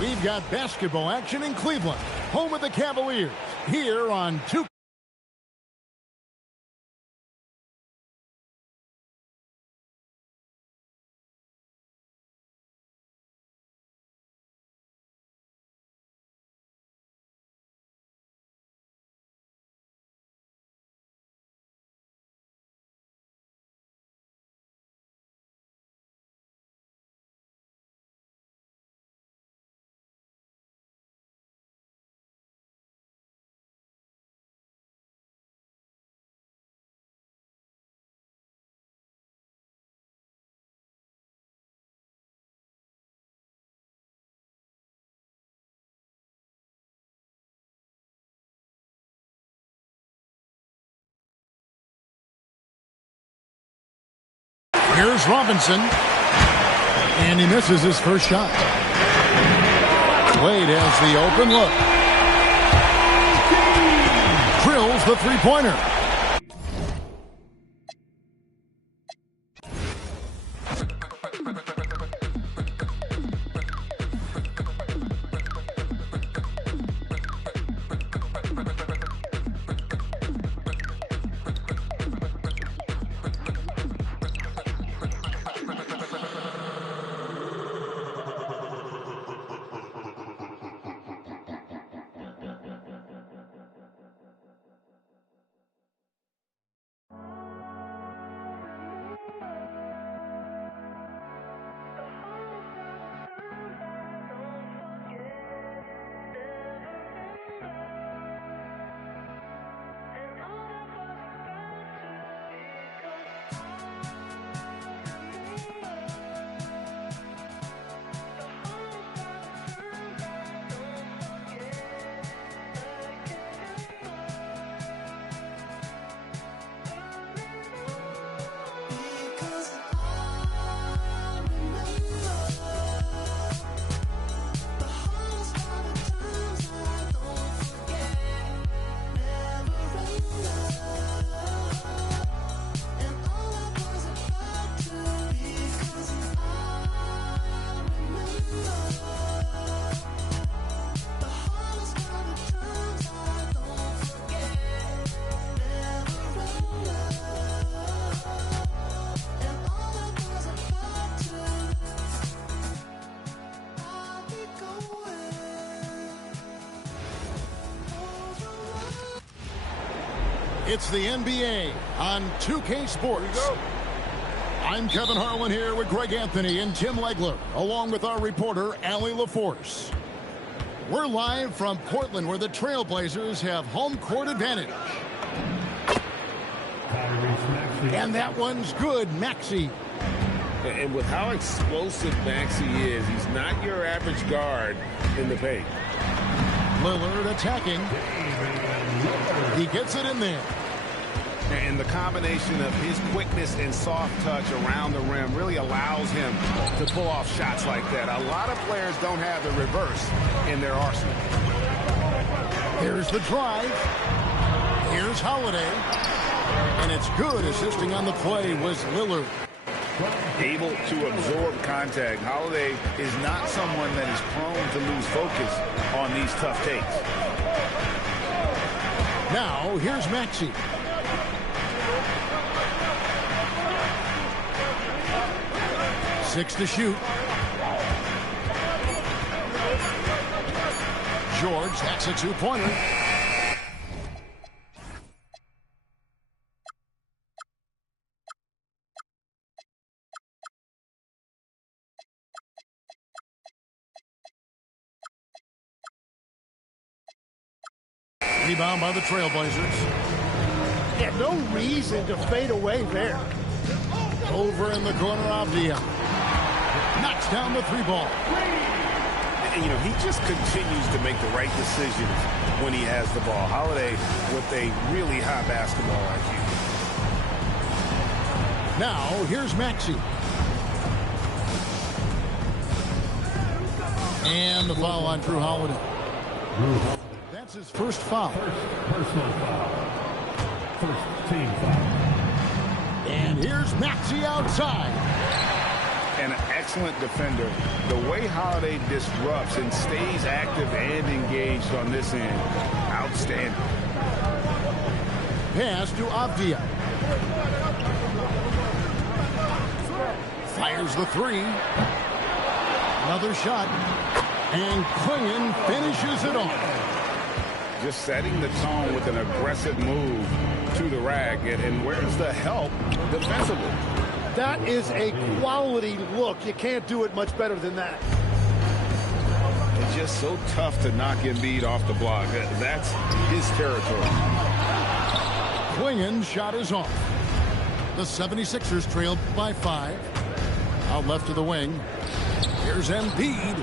We've got basketball action in Cleveland, home of the Cavaliers, here on 2. Here's Robinson, and he misses his first shot. Wade has the open look. Drills the three-pointer. It's the NBA on 2K Sports. I'm Kevin Harlan here with Greg Anthony and Tim Legler, along with our reporter, Allie LaForce. We're live from Portland, where the Trailblazers have home court advantage. And that one's good, Maxey. And with how explosive Maxey is, he's not your average guard in the paint. Lillard attacking. He gets it in there. And the combination of his quickness and soft touch around the rim really allows him to pull off shots like that. A lot of players don't have the reverse in their arsenal. Here's the drive. Here's Holiday. And it's good. Assisting on the play was Lillard. Able to absorb contact. Holiday is not someone that is prone to lose focus on these tough takes. Now, here's Maxey. Six to shoot. George, that's a two-pointer. Rebound by the Trailblazers. Yeah, no reason to fade away there. Over in the corner, Avdia. Knocks down the three ball. And, he just continues to make the right decisions when he has the ball. Holiday with a really high basketball IQ. Now, here's Maxey. And the foul on Drew Holiday. That's his first foul. Personal foul. First team foul. And here's Maxey outside. An excellent defender. The way Holiday disrupts and stays active and engaged on this end, outstanding. Pass to Avdia. Fires the three. Another shot. And Klingon finishes it off. Just setting the tone with an aggressive move to the rack. And where's the help defensively? That is a quality look. You can't do it much better than that. It's just so tough to knock Embiid off the block. That's his territory. Klingon's shot is off. The 76ers trailed by 5. Out left to the wing. Here's Embiid.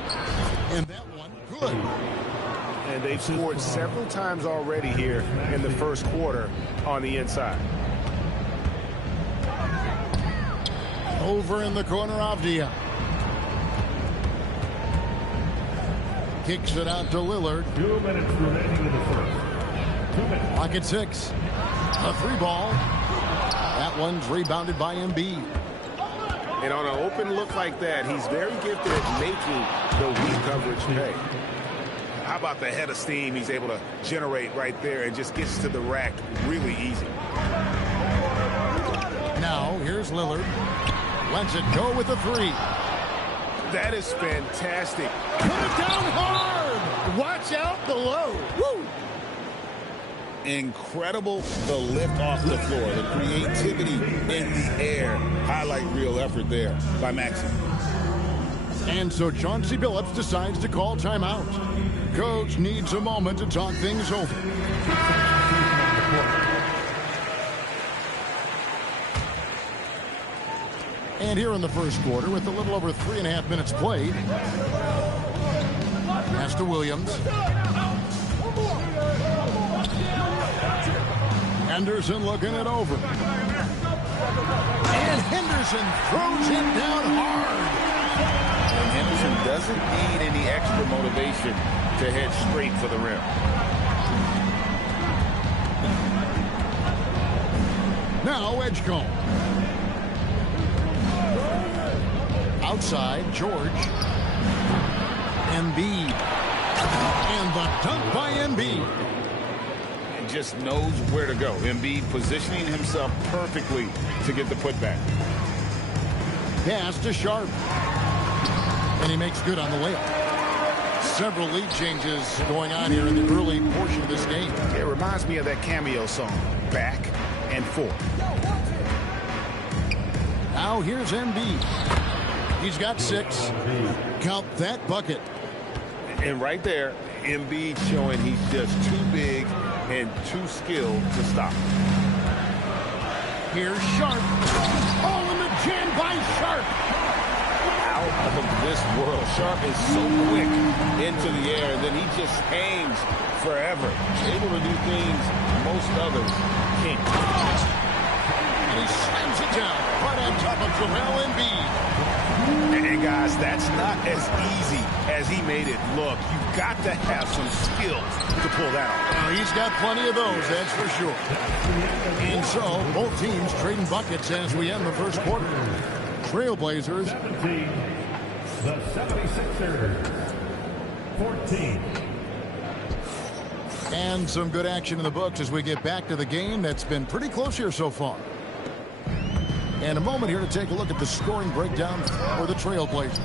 And that one good. And they've scored several times already here in the first quarter on the inside. Over in the corner, Avdia. Kicks it out to Lillard. 2 minutes remaining in the first. 2 minutes. Clock at 6. A three ball. That one's rebounded by Embiid. And on an open look like that, he's very gifted at making the weak coverage pay. How about the head of steam he's able to generate right there and just gets to the rack really easy. Now, here's Lillard. Lets it go with the three. That is fantastic. Put it down hard. Watch out below. Woo! Incredible the lift off the floor, the creativity in the air. Highlight real effort there by Maxey. And so Chauncey Billups decides to call timeout. Coach needs a moment to talk things over. And here in the first quarter, with a little over 3.5 minutes played, pass to Williams. Henderson looking it over. And Henderson throws it down hard. And Henderson doesn't need any extra motivation to head straight for the rim. Now Edgecombe. Outside, George. Embiid. And the dunk by Embiid. Just knows where to go. Embiid positioning himself perfectly to get the putback. Pass to Sharp. And he makes good on the layup. Several lead changes going on here in the early portion of this game. It reminds me of that cameo song, Back and Forth. Now here's Embiid. He's got 6. Count that bucket. And right there, Embiid showing he's just too big and too skilled to stop. Here's Sharp. Oh, and the jam by Sharp. Out of this world. Sharp is so quick into the air, and then he just hangs forever. Able to do things most others can't. And he slams it down right on top of Joel Embiid. And guys, that's not as easy as he made it look. You've got to have some skills to pull that off. He's got plenty of those, that's for sure. And so, both teams trading buckets as we end the first quarter. Trailblazers. 17, the 76ers. 14. And some good action in the books as we get back to the game that's been pretty close here so far. And a moment here to take a look at the scoring breakdown for the Trailblazers.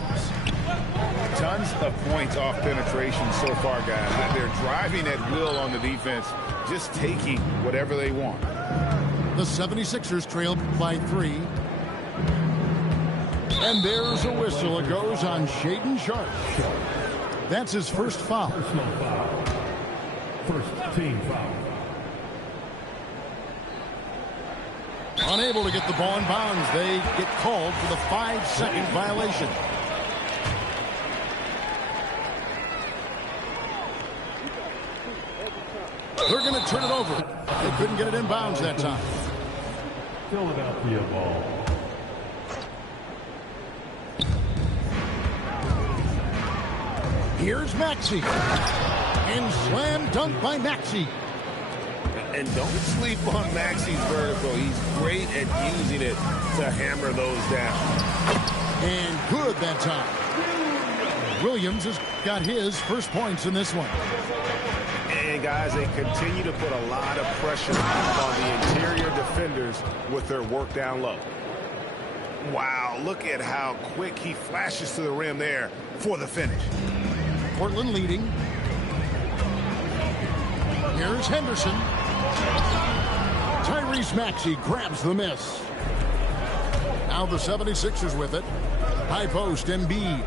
Tons of points off penetration so far, guys. They're driving at will on the defense, just taking whatever they want. The 76ers trailed by 3. And there's a whistle. It goes on Shaedon Sharpe. That's his first foul. Personal foul. First team foul. Unable to get the ball in bounds. They get called for the 5-second violation. They're going to turn it over. They couldn't get it in bounds that time. Philadelphia ball. Here's Maxey. And slam dunk by Maxey. And don't sleep on Maxey's vertical. He's great at using it to hammer those down. And good that time. Williams has got his first points in this one. And guys, they continue to put a lot of pressure on the interior defenders with their work down low. Wow, look at how quick he flashes to the rim there for the finish. Portland leading. Here's Henderson. Tyrese Maxey grabs the miss. Now the 76ers with it. High post, Embiid.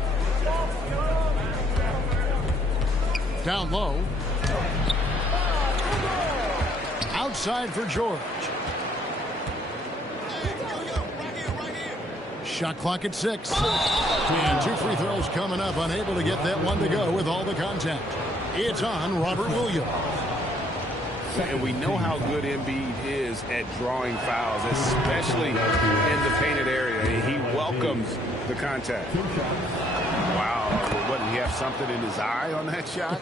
Down low. Outside for George. Shot clock at 6. And 2 free throws coming up. Unable to get that one to go with all the contact. It's on Robert Williams. And we know how good Embiid is at drawing fouls, especially in the painted area. He welcomes the contact. Wow. What, did he have something in his eye on that shot?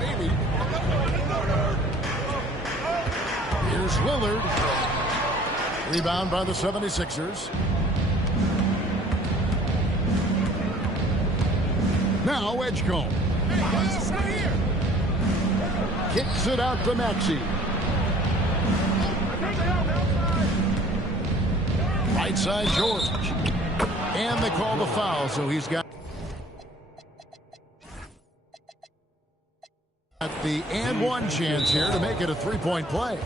Maybe. Here's Lillard. Rebound by the 76ers. Now Edgecombe. Kicks it out to Maxey. Right side George. And they call the foul, so he's got the and one chance here to make it a three-point play.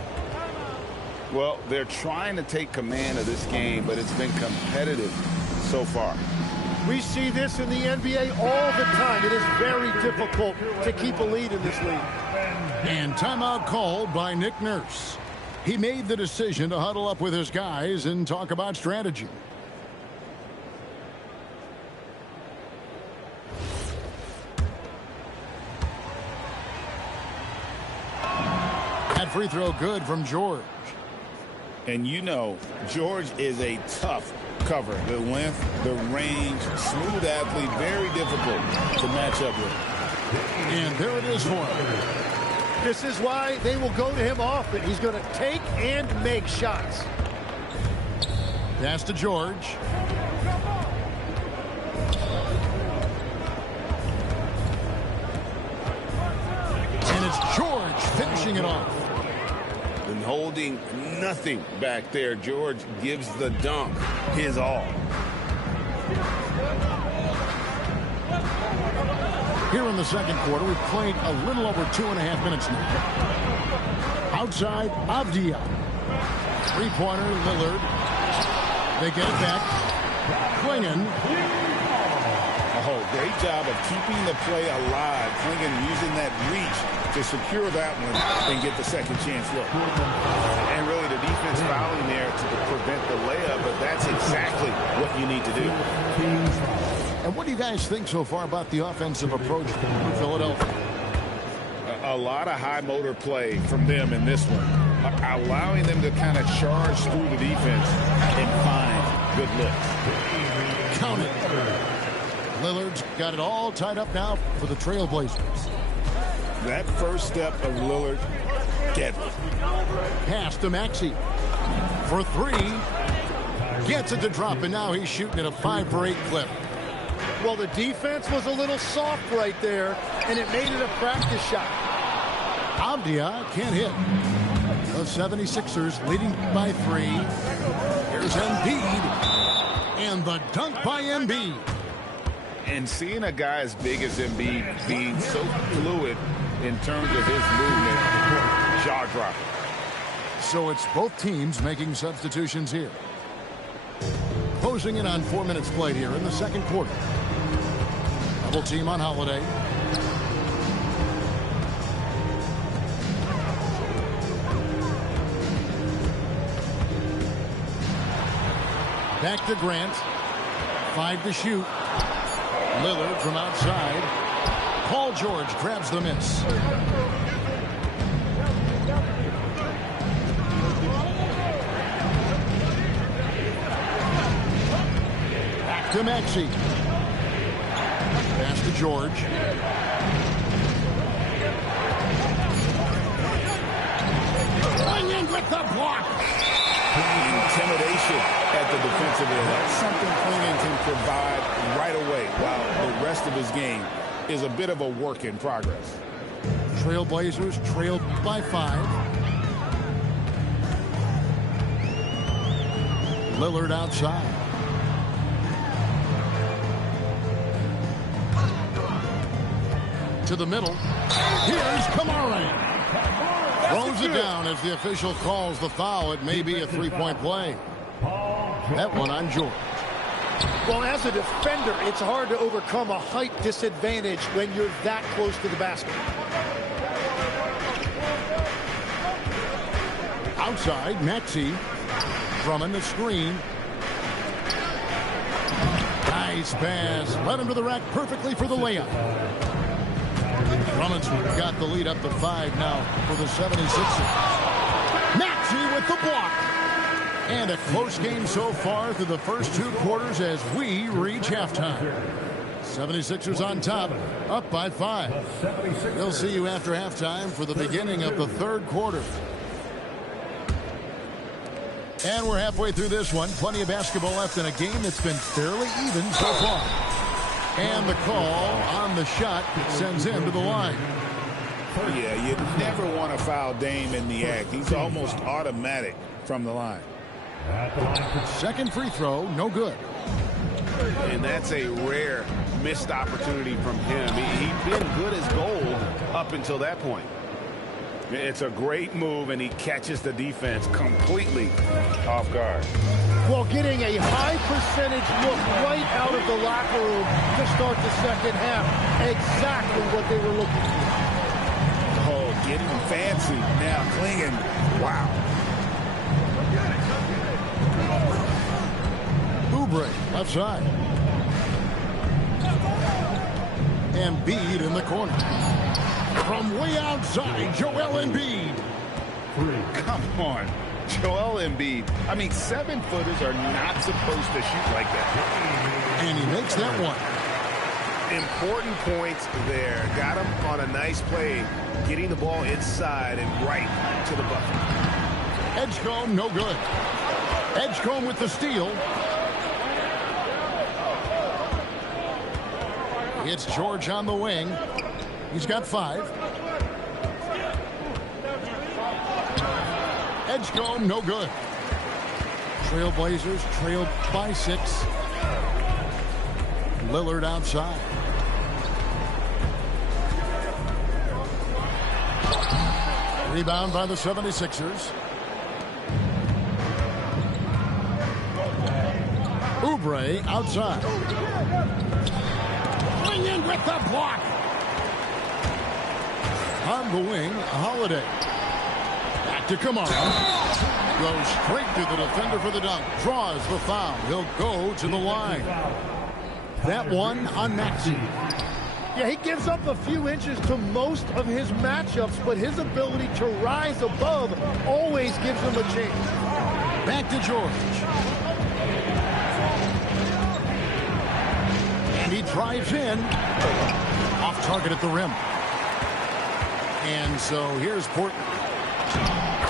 Well, they're trying to take command of this game, but it's been competitive so far. We see this in the NBA all the time. It is very difficult to keep a lead in this league. And timeout called by Nick Nurse. He made the decision to huddle up with his guys and talk about strategy. That free throw good from George. And you know, George is a tough cover. The length, the range, smooth athlete, very difficult to match up with. And there it is for him. This is why they will go to him often. He's going to take and make shots. Pass to George. And it's George finishing it off. And holding nothing back there, George gives the dunk his all. Here in the second quarter, we've played a little over 2.5 minutes now. Outside, Avdia. Three-pointer, Lillard. They get it back. Klingon. Oh, great job of keeping the play alive. Klingon using that reach to secure that one and get the second chance look. And really the defense fouling there to prevent the layup, but that's exactly what you need to do. And what do you guys think so far about the offensive approach for Philadelphia? A lot of high motor play from them in this one, allowing them to kind of charge through the defense and find good looks. Count it. Lillard's got it all tied up now for the Trailblazers. That first step of Lillard, deadly. Pass to Maxey for three. Gets it to drop, and now he's shooting at a 5-for-8 clip. Well, the defense was a little soft right there, and it made it a practice shot. Abdia can't hit. The 76ers leading by 3. Here's Embiid. And the dunk by Embiid. And seeing a guy as big as Embiid being so fluid in terms of his movement, jaw-dropping. So it's both teams making substitutions here. Closing in on 4 minutes played here in the second quarter. Double team on Holiday. Back to Grant. 5 to shoot. Lillard from outside. Paul George grabs the miss. Back to Maxey. Pass to George. Klingon with the block. Intimidation at the defensive end. That's something Klingon can provide right away, while the rest of his game is a bit of a work in progress. Trailblazers trailed by 5. Lillard outside. To the middle. Here's Kamara. Throws it down as the official calls the foul. It may be a 3-point play. That one on George. Well, as a defender, it's hard to overcome a height disadvantage when you're that close to the basket. Outside, Maxey. Drummond the screen. Nice pass. Led him to the rack perfectly for the layup. Drummond's got the lead up to 5 now for the 76ers. Maxey with the block. And a close game so far through the first 2 quarters as we reach halftime. 76ers on top, up by 5. We'll see you after halftime for the beginning of the third quarter. And we're halfway through this one. Plenty of basketball left in a game that's been fairly even so far. And the call on the shot sends him to the line. Yeah, you never want to foul Dame in the act. He's almost automatic from the line. Second free throw, no good. And that's a rare missed opportunity from him. He'd been good as gold up until that point. It's a great move, and he catches the defense completely off guard. Well, getting a high percentage look right out of the locker room to start the second half. Exactly what they were looking for. Oh, getting fancy now. Klingon, wow. Oubre, left side. Embiid in the corner. From way outside, Joel Embiid. Come on. Joel Embiid. I mean, 7-footers are not supposed to shoot like that. And he makes that one. Important points there. Got him on a nice play, getting the ball inside and right to the bucket. Edgecombe, no good. Edgecombe with the steal. It's George on the wing. He's got 5. Edgecombe, no good. Trailblazers trailed by 6. Lillard outside. Rebound by the 76ers. Oubre outside. Going in with the block. On the wing, Holiday. Back to Kamara. Goes straight to the defender for the dunk. Draws the foul. He'll go to the line. That one on Maxey. Yeah, he gives up a few inches to most of his matchups, but his ability to rise above always gives him a chance. Back to George. And he drives in. Off target at the rim. And so here's Portland.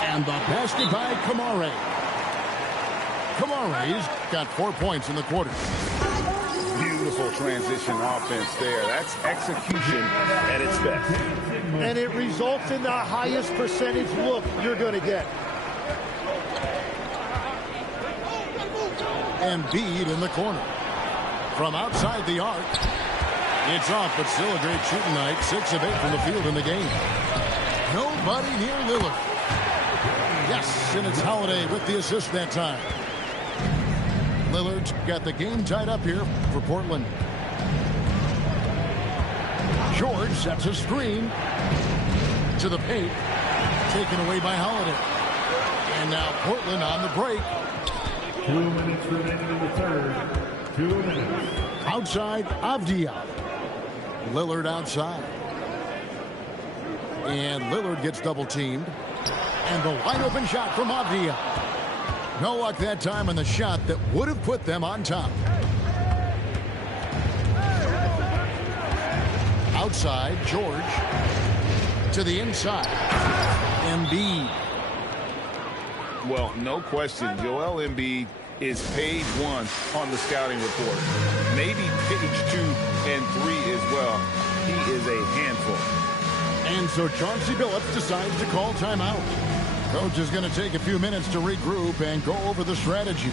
And the basket by Kamara. Kamara's got 4 points in the quarter. Beautiful transition offense there. That's execution at its best. And it results in the highest percentage look you're going to get. Embiid in the corner. From outside the arc. It's off, but still a great shooting night. 6 of 8 from the field in the game. Nobody near Lillard. Yes, and it's Holiday with the assist that time. Lillard's got the game tied up here for Portland. George sets a screen to the paint. Taken away by Holiday. And now Portland on the break. 2 minutes remaining in the third. 2 minutes. Outside, Avdia. Lillard outside. And Lillard gets double teamed. And the wide open shot from Avdia. No luck that time on the shot that would have put them on top. Outside, George. To the inside. Embiid. Well, no question, Joel Embiid is page 1 on the scouting report. Maybe page 2 and 3 as well. He is a handful. And so Chauncey Billups decides to call timeout. Coach is going to take a few minutes to regroup and go over the strategy.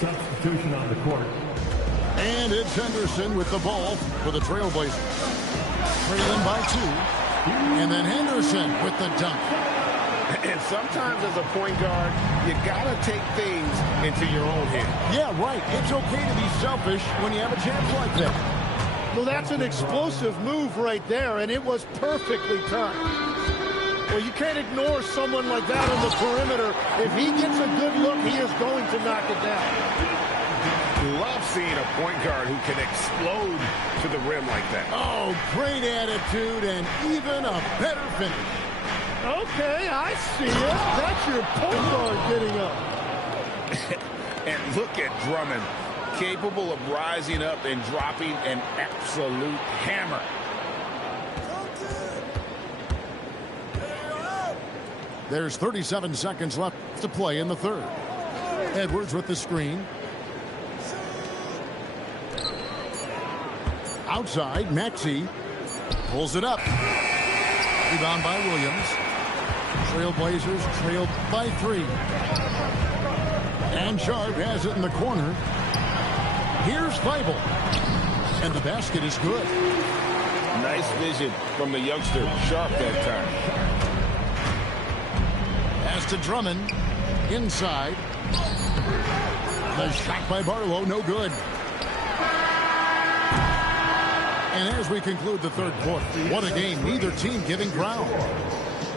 Substitution on the court. And it's Henderson with the ball for the Trailblazers. Trailing by 2. And then Henderson with the dunk. And sometimes as a point guard, you got to take things into your own hands. Yeah, right. It's okay to be selfish when you have a chance like that. Well, that's an explosive move right there, and it was perfectly timed. Well, you can't ignore someone like that on the perimeter. If he gets a good look, he is going to knock it down. Love seeing a point guard who can explode to the rim like that. Oh, great attitude and even a better finish. Okay, I see it. That's your point guard getting up. And look at Drummond, capable of rising up and dropping an absolute hammer. There's 37 seconds left to play in the third. Edwards with the screen. Outside, Maxey pulls it up. Rebound by Williams. Trailblazers trailed by 3. And Sharp has it in the corner. Here's Feibel. And the basket is good. Nice vision from the youngster, Sharp that time. Pass to Drummond. Inside. The shot by Barlow, no good. And as we conclude the third quarter, what a game. Neither team giving ground.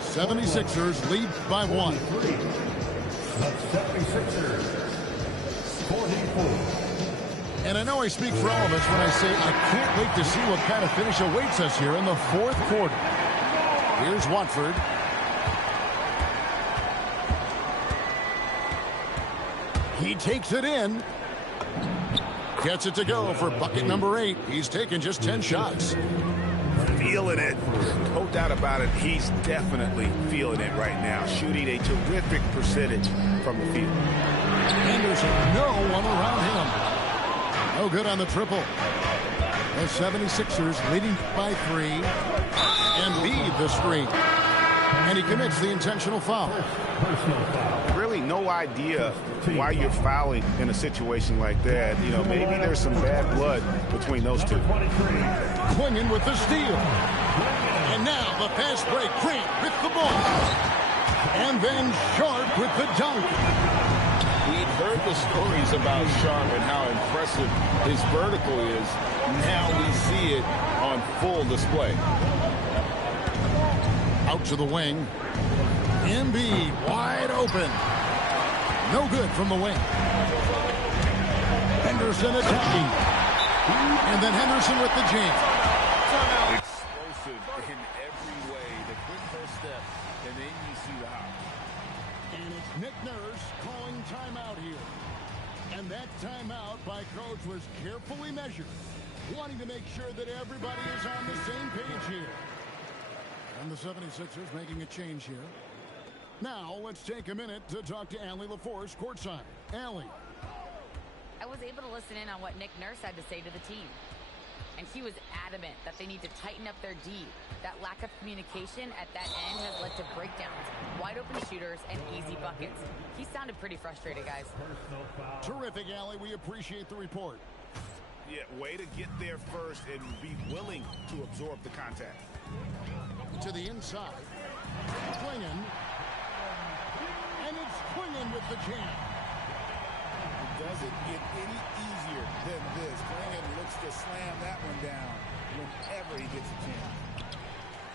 76ers lead by 1. The 76ers. 44. And I know I speak for all of us when I say I can't wait to see what kind of finish awaits us here in the fourth quarter. Here's Watford. He takes it in. Gets it to go for bucket number 8. He's taken just 10 shots. Feeling it. No doubt about it. He's definitely feeling it right now. Shooting a terrific percentage from the field. Henderson, no one around him. No good on the triple. The 76ers leading by 3. And lead the screen. And he commits the intentional foul. Personal foul. Really no idea why you're fouling in a situation like that. You know, maybe there's some bad blood between those two. Clingan with the steal. And now the fast break. Grant with the ball. And then Sharp with the dunk. We've heard the stories about Sharp and how impressive his vertical is. Now we see it on full display. Out to the wing. Embiid wide open. No good from the wing. Henderson attacking. And then Henderson with the jam. Explosive in every way. The quick first step, and then you see the hop. And it's Nick Nurse calling timeout here. And that timeout by Coach was carefully measured, wanting to make sure that everybody is on the same page here. And the 76ers making a change here. Now, let's take a minute to talk to Allie LaForce courtside. Allie. I was able to listen in on what Nick Nurse had to say to the team. And he was adamant that they need to tighten up their D. That lack of communication at that end has led to breakdowns, wide open shooters, and easy buckets. He sounded pretty frustrated, guys. Terrific, Allie. We appreciate the report. Yeah, way to get there first and be willing to absorb the contact. To the inside. Clingan. And it's Clingan with the jam. It doesn't get any easier than this. Clingan looks to slam that one down whenever he gets a chance.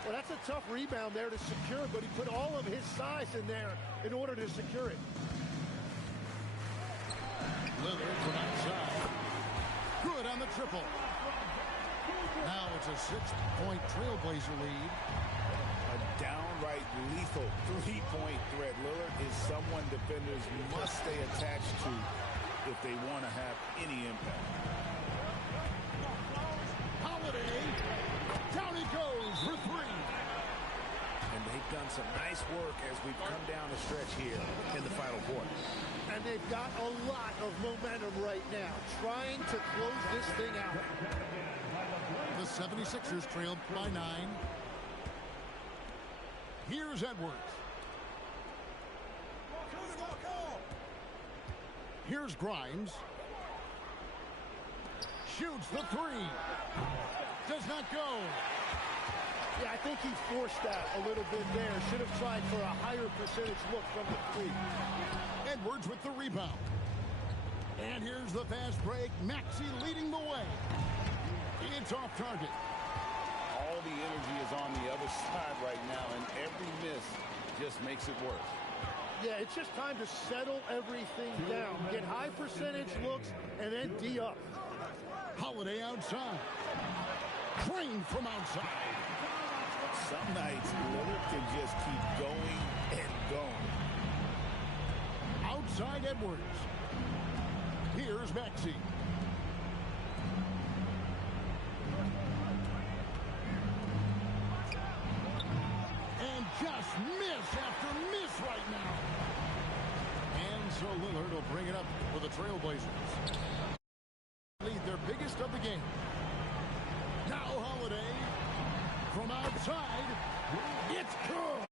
Well, that's a tough rebound there to secure, but he put all of his size in there in order to secure it. Lillard from outside. Good on the triple. Now it's a 6-point Trailblazer lead. A downright lethal three-point threat. Lillard is someone defenders must stay attached to if they want to have any impact. Holiday. Down he goes for three. And they've done some nice work as we've come down the stretch here in the final quarter. And they've got a lot of momentum right now, trying to close this thing out. The 76ers trailed by 9. Here's Edwards. Here's Grimes. Shoots the three. Does not go. Yeah, I think he forced that a little bit there. Should have tried for a higher percentage look from the three. Edwards with the rebound. And here's the fast break. Maxey leading the way. It's off target. All the energy is on the other side right now, and every miss just makes it worse. Yeah, it's just time to settle everything down. Get high percentage looks and then D up. Holiday outside. Crane from outside. Some nights, Lillard can just keep going and going. Outside Edwards. Here's Maxey. And just miss after miss right now. And so Lillard will bring it up for the Trailblazers. Lead their biggest of the game. Now Holiday from outside. It's good.